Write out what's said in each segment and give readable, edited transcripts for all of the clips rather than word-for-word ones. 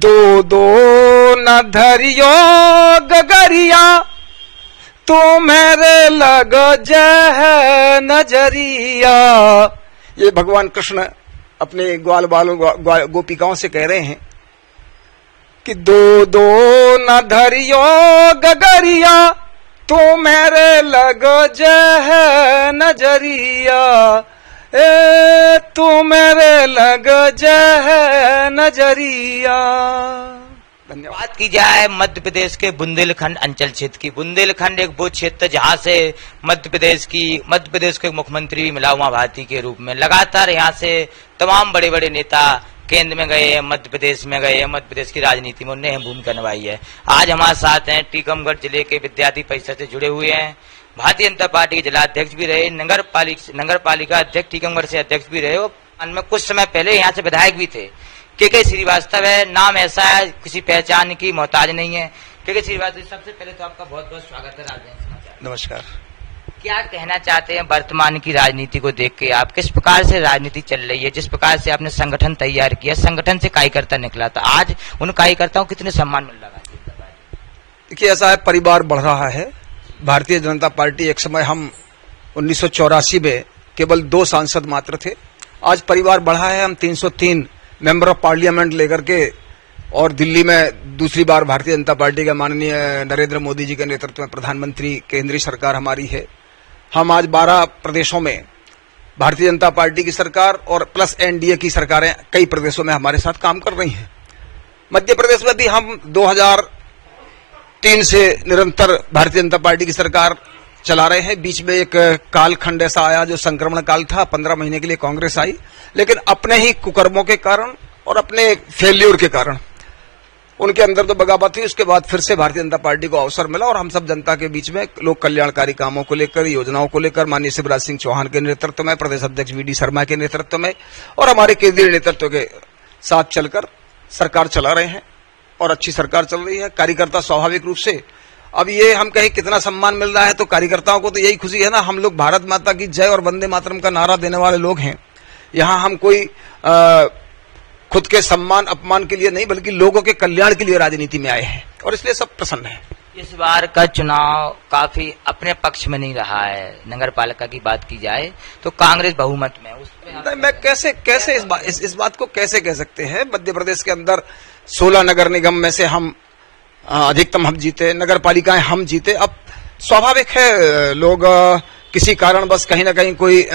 दो दो न धरियो गगरिया, तू मेरे लग जह नजरिया। ये भगवान कृष्ण अपने ग्वाल बालों गोपिकाओं से कह रहे हैं कि दो दो न धरियो गगरिया, तू मेरे लग जह नजरिया, तू मेरे लग जह नजरिया। धन्यवाद। बात की जाए मध्य प्रदेश के बुंदेलखंड अंचल क्षेत्र की। बुंदेलखंड एक वो क्षेत्र जहां से मध्य प्रदेश के मुख्यमंत्री भी मिला उमा भारती के रूप में लगातार यहाँ से तमाम बड़े बड़े नेता केंद्र में गए हैं, मध्य प्रदेश में गए हैं, मध्य प्रदेश की राजनीति में उन्हें भूमिका निभाई है। आज हमारे साथ हैं टीकमगढ़ जिले के विद्यार्थी परिषद से जुड़े हुए हैं, भारतीय जनता पार्टी के जिला अध्यक्ष भी रहे, नगर पालिका अध्यक्ष टीकमगढ़ से अध्यक्ष भी रहे और कुछ समय पहले यहाँ से विधायक भी थे। के श्रीवास्तव है, नाम ऐसा है किसी पहचान की मोहताज नहीं है। के श्रीवास्तव, सबसे पहले तो आपका बहुत बहुत स्वागत है राजनीति समाचार। नमस्कार। क्या कहना चाहते हैं वर्तमान की राजनीति को देख के? आप किस प्रकार से राजनीति चल रही है? जिस प्रकार से आपने संगठन तैयार किया, संगठन से कार्यकर्ता निकला था, आज उन कार्यकर्ताओं को कितने सम्मान मिल रहा है? देखिए, ऐसा है, परिवार बढ़ रहा है। भारतीय जनता पार्टी, एक समय हम 1984 में केवल 2 सांसद मात्र थे, आज परिवार बढ़ा है। हम 303 मेंबर ऑफ पार्लियामेंट लेकर के और दिल्ली में दूसरी बार भारतीय जनता पार्टी के माननीय नरेंद्र मोदी जी के नेतृत्व में प्रधानमंत्री केंद्रीय सरकार हमारी है। हम आज 12 प्रदेशों में भारतीय जनता पार्टी की सरकार और प्लस एनडीए की सरकारें कई प्रदेशों में हमारे साथ काम कर रही हैं। मध्य प्रदेश में भी हम 2003 से निरंतर भारतीय जनता पार्टी की सरकार चला रहे हैं। बीच में एक कालखंड ऐसा आया जो संक्रमण काल था, 15 महीने के लिए कांग्रेस आई, लेकिन अपने ही कुकर्मों के कारण और अपने फेल्यूर के कारण उनके अंदर तो बगावत हुई। उसके बाद फिर से भारतीय जनता पार्टी को अवसर मिला और हम सब जनता के बीच में लोक कल्याणकारी कामों को लेकर, योजनाओं को लेकर माननीय शिवराज सिंह चौहान के नेतृत्व में, प्रदेश अध्यक्ष वीडी शर्मा के नेतृत्व में और हमारे केंद्रीय नेतृत्व के साथ चलकर सरकार चला रहे हैं और अच्छी सरकार चल रही है। कार्यकर्ता स्वाभाविक रूप से, अब ये हम कहें कितना सम्मान मिल रहा है तो कार्यकर्ताओं को तो यही खुशी है ना। हम लोग भारत माता की जय और वंदे मातरम का नारा देने वाले लोग हैं। यहाँ हम कोई खुद के सम्मान अपमान के लिए नहीं, बल्कि लोगों के कल्याण के लिए राजनीति में आए हैं और इसलिए सब प्रसन्न हैं। इस बार का चुनाव काफी अपने पक्ष में नहीं रहा है। नगर पालिका की बात की जाए तो कांग्रेस बहुमत में, उसमें मैं कैसे इस बात को कैसे कह सकते हैं? मध्य प्रदेश के अंदर 16 नगर निगम में से हम अधिकतम हम जीते, नगर पालिकाएं हम जीते। अब स्वाभाविक है, लोग किसी कारण बस कहीं ना कहीं कोई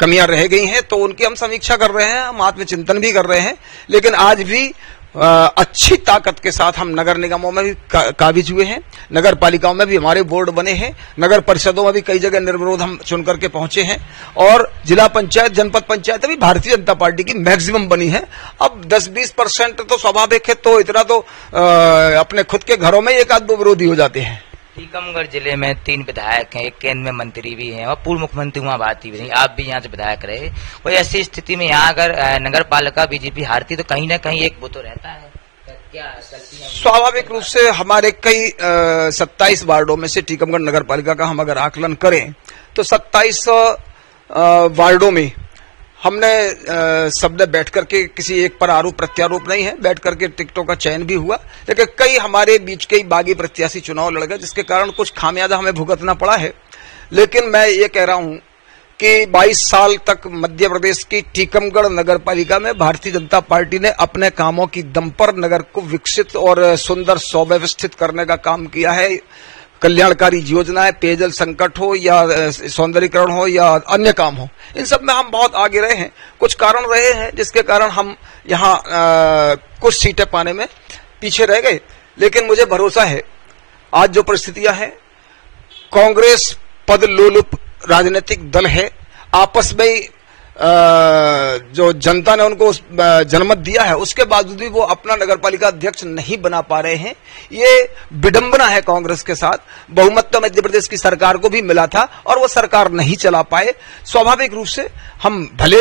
कमियां रह गई हैं तो उनकी हम समीक्षा कर रहे हैं, हम आत्मचिंतन भी कर रहे हैं। लेकिन आज भी अच्छी ताकत के साथ हम नगर निगमों में भी काबिज हुए हैं, नगर पालिकाओं में भी हमारे बोर्ड बने हैं, नगर परिषदों में भी कई जगह निर्विरोध हम चुन करके पहुंचे हैं और जिला पंचायत, जनपद पंचायत भी भारतीय जनता पार्टी की मैक्सिमम बनी है। अब 10-20% तो स्वाभाविक है, तो इतना तो अपने खुद के घरों में एक आध दो विरोधी हो जाते हैं। टीकमगढ़ जिले में 3 विधायक हैं, एक केंद्र में मंत्री भी हैं और पूर्व मुख्यमंत्री उमा भारती भी नहीं, आप भी यहाँ से विधायक रहे। कोई ऐसी स्थिति में यहाँ अगर नगर पालिका बीजेपी हारती तो कहीं ना कहीं एक वो तो रहता है, क्या स्वाभाविक रूप से हमारे कई 27 वार्डों में से टीकमगढ़ नगर पालिका का हम अगर आकलन करें तो 27 वार्डों में हमने सबने बैठ करके, किसी एक पर आरोप प्रत्यारोप नहीं है, बैठ करके टिकटों का चयन भी हुआ, लेकिन कई हमारे बीच के बागी प्रत्याशी चुनाव लड़ गए जिसके कारण कुछ खामियाजा हमें भुगतना पड़ा है। लेकिन मैं ये कह रहा हूं कि 22 साल तक मध्य प्रदेश की टीकमगढ़ नगर पालिका में भारतीय जनता पार्टी ने अपने कामों की दम पर नगर को विकसित और सुंदर सुव्यवस्थित करने का काम किया है। कल्याणकारी योजनाएं, पेयजल संकट हो या सौंदर्यीकरण हो या अन्य काम हो, इन सब में हम बहुत आगे रहे हैं। कुछ कारण रहे हैं जिसके कारण हम यहाँ कुछ सीटें पाने में पीछे रह गए, लेकिन मुझे भरोसा है आज जो परिस्थितियां हैं, कांग्रेस पद लोलुप राजनीतिक दल है, आपस में जो जनता ने उनको जनमत दिया है उसके बावजूद भी वो अपना नगरपालिका अध्यक्ष नहीं बना पा रहे हैं। ये विडंबना है कांग्रेस के साथ। बहुमत तो मध्य प्रदेश की सरकार को भी मिला था और वो सरकार नहीं चला पाए। स्वाभाविक रूप से हम भले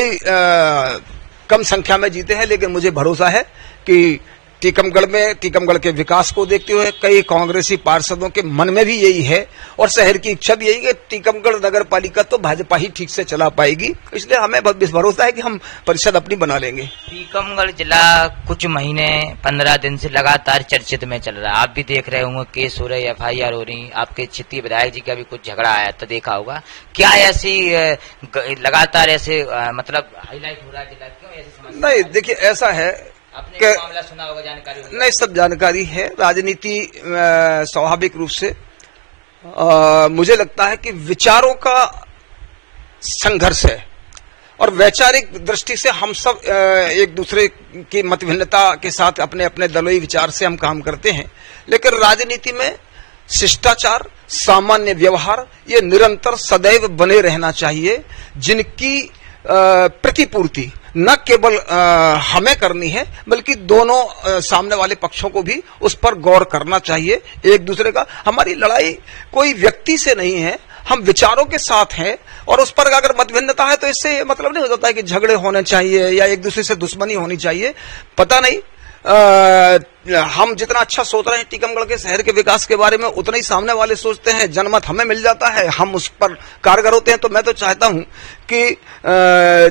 कम संख्या में जीते हैं, लेकिन मुझे भरोसा है कि टीकमगढ़ के विकास को देखते हुए कई कांग्रेसी पार्षदों के मन में भी यही है और शहर की इच्छा भी यही कि टीकमगढ़ नगर पालिका तो भाजपा ही ठीक से चला पाएगी, इसलिए हमें भरोसा है कि हम परिषद अपनी बना लेंगे। टीकमगढ़ जिला कुछ महीने 15 दिन से लगातार चर्चित में चल रहा है, आप भी देख रहे होंगे, केस हो रहे, FIR हो रही, आपके क्षेत्रीय विधायक जी का भी कुछ झगड़ा आया तो देखा होगा। क्या ऐसी लगातार ऐसे मतलब हाईलाइट हो रहा है जिला, क्यों ऐसी समस्या? नहीं, देखिए ऐसा है, आपने मामला सुना होगा, जानकारी होगी। नहीं, सब जानकारी है। राजनीति स्वाभाविक रूप से मुझे लगता है कि विचारों का संघर्ष है और वैचारिक दृष्टि से हम सब एक दूसरे की मतभिन्नता के साथ अपने अपने दलोई विचार से हम काम करते हैं, लेकिन राजनीति में शिष्टाचार, सामान्य व्यवहार ये निरंतर सदैव बने रहना चाहिए, जिनकी प्रतिपूर्ति न केवल हमें करनी है बल्कि दोनों सामने वाले पक्षों को भी उस पर गौर करना चाहिए। एक दूसरे का, हमारी लड़ाई कोई व्यक्ति से नहीं है, हम विचारों के साथ हैं और उस पर अगर मतभिन्नता है तो इससे ये मतलब नहीं हो जाता है कि झगड़े होने चाहिए या एक दूसरे से दुश्मनी होनी चाहिए। पता नहीं हम जितना अच्छा सोच रहे हैं टीकमगढ़ के शहर के विकास के बारे में, उतना ही सामने वाले सोचते हैं, जनमत हमें मिल जाता है, हम उस पर कारगर होते हैं। तो मैं तो चाहता हूं कि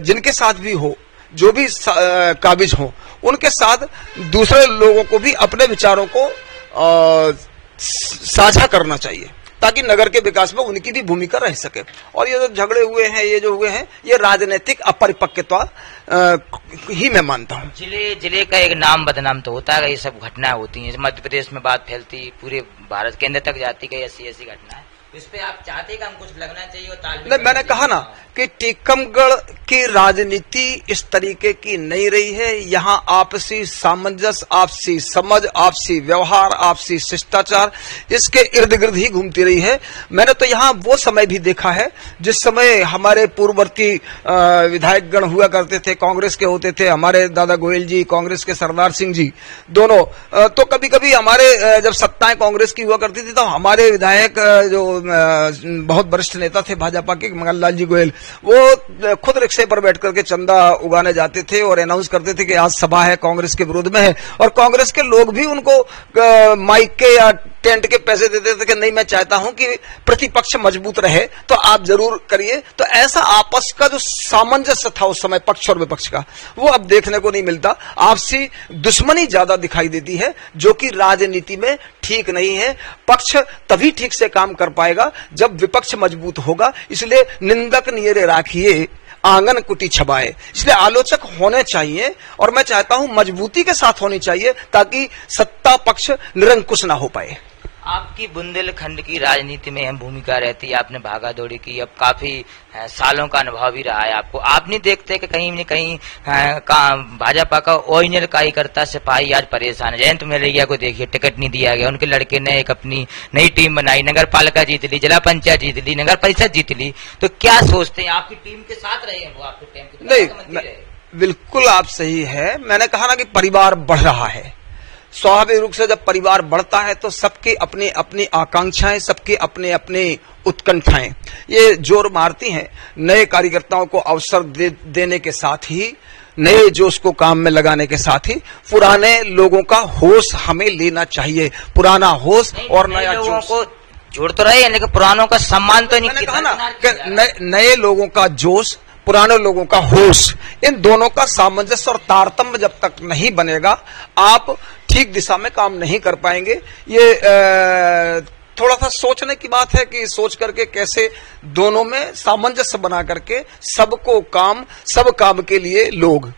जिनके साथ भी हो, जो भी काबिज हो, उनके साथ दूसरे लोगों को भी अपने विचारों को साझा करना चाहिए ताकि नगर के विकास में उनकी भी भूमिका रह सके। और ये जो झगड़े हुए हैं, ये जो हुए हैं, ये राजनीतिक अपरिपक्वता ही मैं मानता हूँ। जिले का एक नाम बदनाम तो होता है, ये सब घटनाएं होती हैं, मध्य प्रदेश में बात फैलती, पूरे भारत के अंदर तक जाती है, ऐसी घटनाएं। इस पे आप चाहते हैं कि हम कुछ लगना चाहिए और तालमेल? नहीं, मैंने कहा ना कि टीकमगढ़ की राजनीति इस तरीके की नहीं रही है। यहाँ आपसी सामंजस्य, आपसी समझ, आपसी व्यवहार, आपसी शिष्टाचार इसके इर्द गिर्द ही घूमती रही है। मैंने तो यहाँ वो समय भी देखा है जिस समय हमारे पूर्ववर्ती विधायक गण हुआ करते थे, कांग्रेस के होते थे, हमारे दादा गोयल जी, कांग्रेस के सरदार सिंह जी, दोनों। तो कभी कभी हमारे जब सत्ताएं कांग्रेस की हुआ करती थी तो हमारे विधायक जो बहुत वरिष्ठ नेता थे भाजपा के, मंगललाल जी गोयल, वो खुद रिक्शे पर बैठ करके चंदा उगाने जाते थे और अनाउंस करते थे कि आज सभा है, कांग्रेस के विरोध में है, और कांग्रेस के लोग भी उनको माइक के या टेंट के पैसे देते थे कि नहीं, मैं चाहता हूं कि प्रतिपक्ष मजबूत रहे तो आप जरूर करिए। तो ऐसा आपस का जो सामंजस्य था उस समय पक्ष और विपक्ष का, वो अब देखने को नहीं मिलता। आपसी दुश्मनी ज्यादा दिखाई देती है, जो कि राजनीति में ठीक नहीं है। पक्ष तभी ठीक से काम कर पाएगा जब विपक्ष मजबूत होगा। इसलिए निंदक नियरे राखिए, आंगन कुटी छबाए। इसलिए आलोचक होने चाहिए और मैं चाहता हूं मजबूती के साथ होनी चाहिए ताकि सत्ता पक्ष निरंकुश ना हो पाए। आपकी बुंदेलखंड की राजनीति में अहम भूमिका रहती है, आपने भागा दौड़ी की, अब काफी सालों का अनुभव भी रहा है आपको। आप नहीं देखते कि कहीं न कहीं भाजपा का ओरिजिनल कार्यकर्ता सिपाही आज परेशान है? जयंत मलैया को देखिए, टिकट नहीं दिया गया, उनके लड़के ने एक अपनी नई टीम बनाई, नगर पालिका जीत ली, जिला पंचायत जीत ली, नगर परिषद जीत ली। तो क्या सोचते हैं, आपकी टीम के साथ रहे हैं वो? आपकी टीम नहीं, बिल्कुल आप सही है। मैंने कहा ना कि परिवार बढ़ रहा है। स्वाभाविक रूप से जब परिवार बढ़ता है तो सबकी अपनी अपनी आकांक्षाएं, सबकी अपने अपने उत्कंठाएं ये जोर मारती हैं। नए कार्यकर्ताओं को अवसर देने के साथ ही, नए जोश को काम में लगाने के साथ ही पुराने लोगों का होश हमें लेना चाहिए। पुराना होश और नया जोश को जोड़ तो रहे हैं, लेकिन पुरानों का सम्मान तो नहीं किया ना। नए लोगों का जोश, पुराने लोगों का होश, इन दोनों का सामंजस्य और तारतम्य जब तक नहीं बनेगा, आप ठीक दिशा में काम नहीं कर पाएंगे। ये थोड़ा सा सोचने की बात है कि सोच करके कैसे दोनों में सामंजस्य बना करके सबको काम, सब काम के लिए लोग,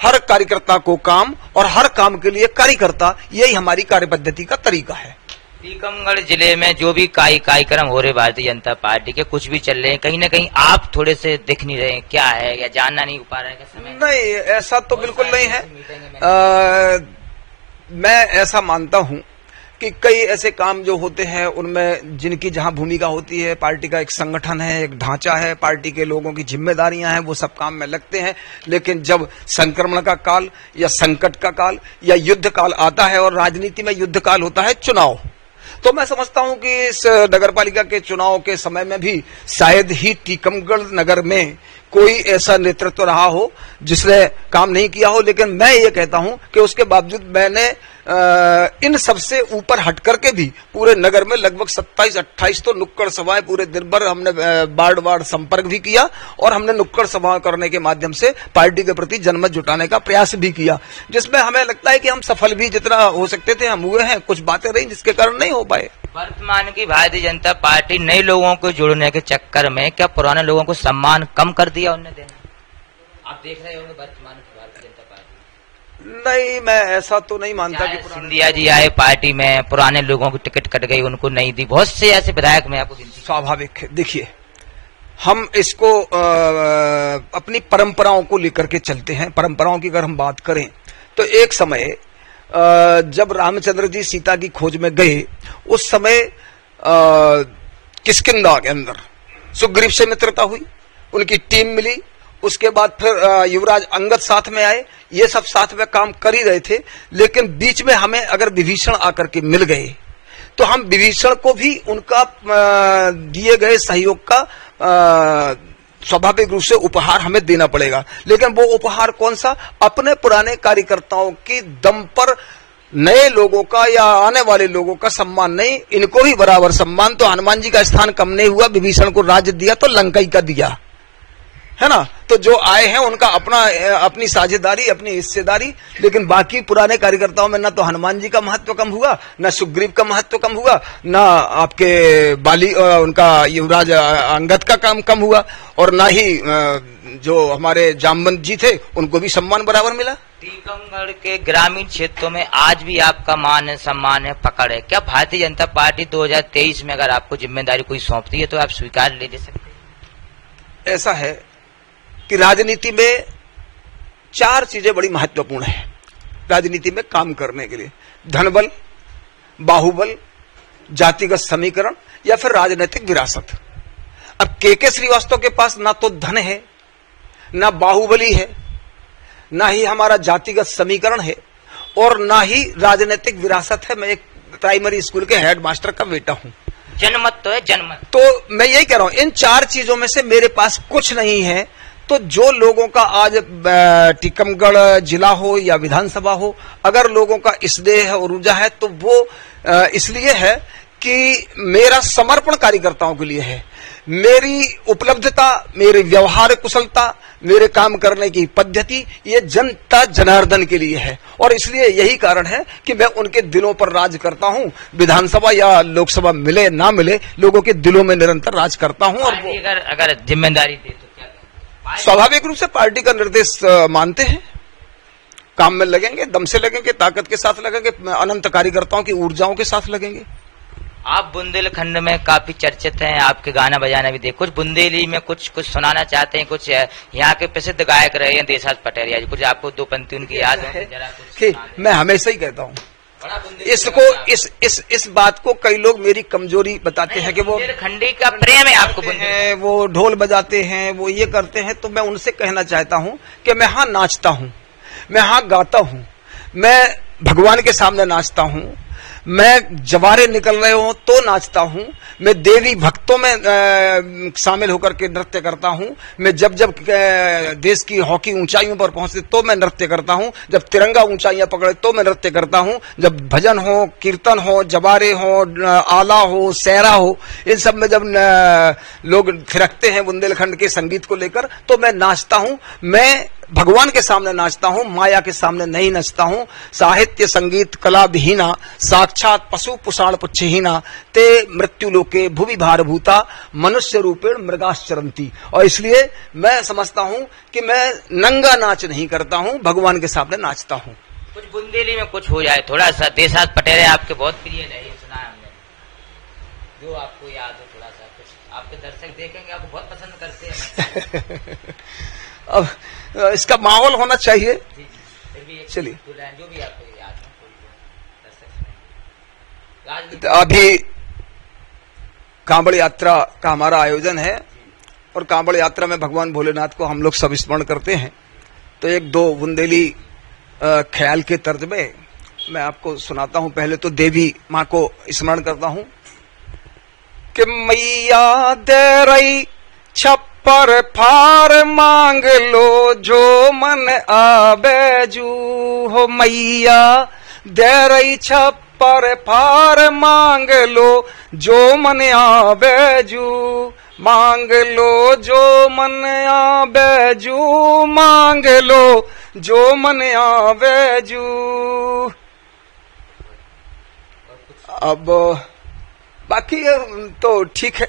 हर कार्यकर्ता को काम और हर काम के लिए कार्यकर्ता, यही हमारी कार्यपद्धति का तरीका है। टीकमगढ़ जिले में जो भी कार्यक्रम हो रहे भारतीय जनता पार्टी के, कुछ भी चल रहे हैं, कहीं ना कहीं आप थोड़े से दिख नहीं रहे, क्या है, या जानना नहीं हो पा रहा है? समय नहीं, ऐसा तो बिल्कुल नहीं है। मैं ऐसा मानता हूं कि कई ऐसे काम जो होते हैं उनमें जिनकी जहां भूमिका होती है, पार्टी का एक संगठन है, एक ढांचा है, पार्टी के लोगों की जिम्मेदारियां हैं, वो सब काम में लगते हैं। लेकिन जब संक्रमण का काल या संकट का काल या युद्ध काल आता है, और राजनीति में युद्ध काल होता है चुनाव, तो मैं समझता हूं कि इस नगरपालिका के चुनाव के समय में भी शायद ही टीकमगढ़ नगर में कोई ऐसा नेतृत्व रहा हो जिसने काम नहीं किया हो, लेकिन मैं ये कहता हूं कि उसके बावजूद मैंने इन सबसे ऊपर हट करके भी पूरे नगर में लगभग 27-28 तो नुक्कड़ सभाएं पूरे दिन भर हमने वार्ड वार्ड संपर्क भी किया और हमने नुक्कड़ सभाएं करने के माध्यम से पार्टी के प्रति जनमत जुटाने का प्रयास भी किया, जिसमें हमें लगता है कि हम सफल भी जितना हो सकते थे हम हुए हैं। कुछ बातें रही जिसके कारण नहीं हो पाए। वर्तमान की भारतीय जनता पार्टी नए लोगों को जोड़ने के चक्कर में क्या पुराने लोगों को सम्मान कम कर दिया उन्हें देना? आप देख रहे होंगे वर्तमान की भारतीय जनता पार्टी। नहीं, मैं ऐसा तो नहीं मानता कि सिंधिया जी आए पार्टी में, पुराने लोगों की टिकट कट गई, उनको नहीं दी। बहुत से ऐसे विधायक में आपको स्वाभाविक है। देखिए, हम इसको अपनी परंपराओं को लेकर के चलते हैं। परंपराओं की अगर हम बात करें तो एक समय जब रामचंद्र जी सीता की खोज में गए, उस समय किष्किंधा के अंदर सुग्रीव से मित्रता हुई, उनकी टीम मिली। उसके बाद फिर युवराज अंगद साथ में आए, ये सब साथ में काम कर ही रहे थे। लेकिन बीच में हमें अगर विभीषण आकर के मिल गए तो हम विभीषण को भी उनका दिए गए सहयोग का स्वाभाविक रूप से उपहार हमें देना पड़ेगा। लेकिन वो उपहार कौन सा? अपने पुराने कार्यकर्ताओं की दम पर नए लोगों का या आने वाले लोगों का सम्मान नहीं, इनको भी बराबर सम्मान। तो हनुमान जी का स्थान कम नहीं हुआ, विभीषण को राज्य दिया तो लंकाई का दिया, है ना। तो जो आए हैं उनका अपनी साझेदारी, अपनी हिस्सेदारी। लेकिन बाकी पुराने कार्यकर्ताओं में ना तो हनुमान जी का महत्व कम हुआ, ना सुग्रीव का महत्व कम हुआ, ना आपके बाली उनका युवराज अंगद का काम कम हुआ, और ना ही जो हमारे जामवंत जी थे उनको भी सम्मान बराबर मिला। टीकमगढ़ के ग्रामीण क्षेत्रों में आज भी आपका मान है, सम्मान है, पकड़ है। क्या भारतीय जनता पार्टी 2023 में अगर आपको जिम्मेदारी कोई सौंपती है तो आप स्वीकार ले सकते हैं? ऐसा है कि राजनीति में 4 चीजें बड़ी महत्वपूर्ण है राजनीति में काम करने के लिए: धनबल, बाहुबल, जातिगत समीकरण या फिर राजनीतिक विरासत। अब के श्रीवास्तव के पास ना तो धन है, ना बाहुबली है, ना ही हमारा जातिगत समीकरण है, और ना ही राजनीतिक विरासत है। मैं एक प्राइमरी स्कूल के हेडमास्टर का बेटा हूं। जनमत तो है, जनमत। तो मैं यही कह रहा हूं, इन 4 चीजों में से मेरे पास कुछ नहीं है। तो जो लोगों का आज टीकमगढ़ जिला हो या विधानसभा हो, अगर लोगों का स्नेह और ऊर्जा है तो वो इसलिए है कि मेरा समर्पण कार्यकर्ताओं के लिए है। मेरी उपलब्धता, मेरी व्यवहार कुशलता, मेरे काम करने की पद्धति, ये जनता जनार्दन के लिए है। और इसलिए यही कारण है कि मैं उनके दिलों पर राज करता हूं। विधानसभा या लोकसभा मिले ना मिले, लोगों के दिलों में निरंतर राज करता हूं। और अगर जिम्मेदारी दे तो क्या? स्वाभाविक रूप से पार्टी का निर्देश मानते हैं, काम में लगेंगे, दम से लगेंगे, ताकत के साथ लगेंगे, अनंत कार्यकर्ताओं की ऊर्जाओं के साथ लगेंगे। आप बुंदेलखंड में काफी चर्चित हैं, आपके गाना बजाना भी देख, कुछ बुंदेली में कुछ सुनाना चाहते हैं? कुछ यहाँ के प्रसिद्ध गायक रहे हैं देशराज पटेरिया जी, कुछ आपको 2 पंक्ति उनकी याद है? मैं हमेशा ही कहता हूँ इसको, इस बात को कई लोग मेरी कमजोरी बताते हैं कि वो बुंदेलखंडी का प्रेम है आपको, वो ढोल बजाते हैं, वो ये करते हैं। तो मैं उनसे कहना चाहता हूँ कि मैं हाँ नाचता हूँ, मैं हाँ गाता हूँ, मैं भगवान के सामने नाचता हूँ, मैं जवारे निकल रहे हो तो नाचता हूँ, मैं देवी भक्तों में शामिल होकर के नृत्य करता हूँ, मैं जब देश की हॉकी ऊंचाइयों पर पहुंचते तो मैं नृत्य करता हूँ, जब तिरंगा ऊंचाइयां पकड़े तो मैं नृत्य करता हूँ, जब भजन हो, कीर्तन हो, जवारे हो, आला हो, सहरा हो, इन सब में जब लोग थिरकते हैं बुंदेलखंड के संगीत को लेकर तो मैं नाचता हूँ। मैं भगवान के सामने नाचता हूँ, माया के सामने नहीं नाचता हूँ। साहित्य संगीत कला विहीना, साक्षात पशु पुषाण पुच्छहीना, ते मृत्यु लोके भुवि भारभूता, मनुष्य रूपेण मृगाश्चरंती। और इसलिए मैं समझता हूँ कि मैं नंगा नाच नहीं करता हूँ, भगवान के सामने नाचता हूँ। कुछ बुंदेली में कुछ हो जाए थोड़ा सा। देशराज पटेरिया आपके बहुत प्रिय है, ये सुना है हमने, जो आपको याद हो थोड़ा सा कुछ। आपके दर्शक देखेंगे, आपको बहुत पसंद करते हैं। अब इसका माहौल होना चाहिए। चलिए, जो भी आपको याद हो। अभी कांवड़ यात्रा का हमारा आयोजन है और कांवड़ यात्रा में भगवान भोलेनाथ को हम लोग सब स्मरण करते हैं। तो 1-2 बुंदेली ख्याल के तर्ज में मैं आपको सुनाता हूं। पहले तो देवी माँ को स्मरण करता हूं कि मैया दे रही छप छप्पर फार मांग लो जो मन आवे जू हो मैया, दे रही छप्पर फार मांग लो जो मन आवे जू, मांग लो जो मन आवे जू, मांग लो जो मन आवे जू। अब बाकी तो ठीक है,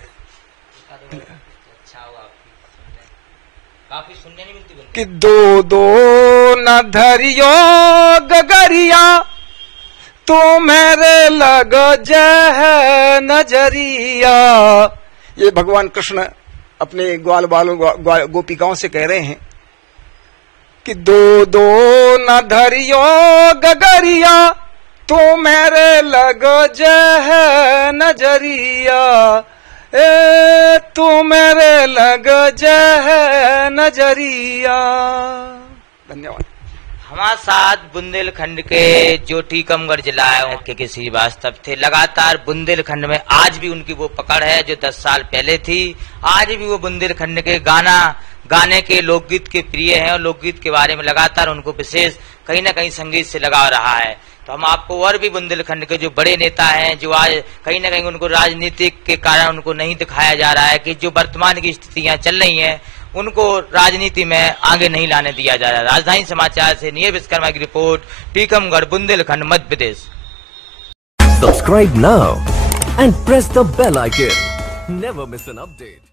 काफी सुनने नहीं मिलती कि दो दो न धरियो गगरिया, तो मेरे लग जह नजरिया। ये भगवान कृष्ण अपने ग्वाल बालों गोपिकाओं से कह रहे हैं कि दो दो न धरियो गगरिया, तो मेरे लग जह नजरिया, ए तू मेरे लग जह नजरिया। धन्यवाद। हमारे साथ बुंदेलखंड के जो टीकमगढ़ जिला है के श्रीवास्तव थे। लगातार बुंदेलखंड में आज भी उनकी वो पकड़ है जो 10 साल पहले थी। आज भी वो बुंदेलखंड के गाने के लोकगीत के प्रिय हैं और लोकगीत के बारे में लगातार उनको विशेष कहीं ना कहीं संगीत से लगाव रहा है। तो हम आपको और भी बुंदेलखंड के जो बड़े नेता हैं जो आज कहीं ना कहीं उनको राजनीतिक के कारण उनको नहीं दिखाया जा रहा है कि जो वर्तमान की स्थितियां चल रही हैं उनको राजनीति में आगे नहीं लाने दिया जा रहा है। राजधानी समाचार से नीरज विश्वकर्मा की report, Tikamgarh, Bundelkhand, Madhya Pradesh. Subscribe now and press the bell icon. Never miss an update.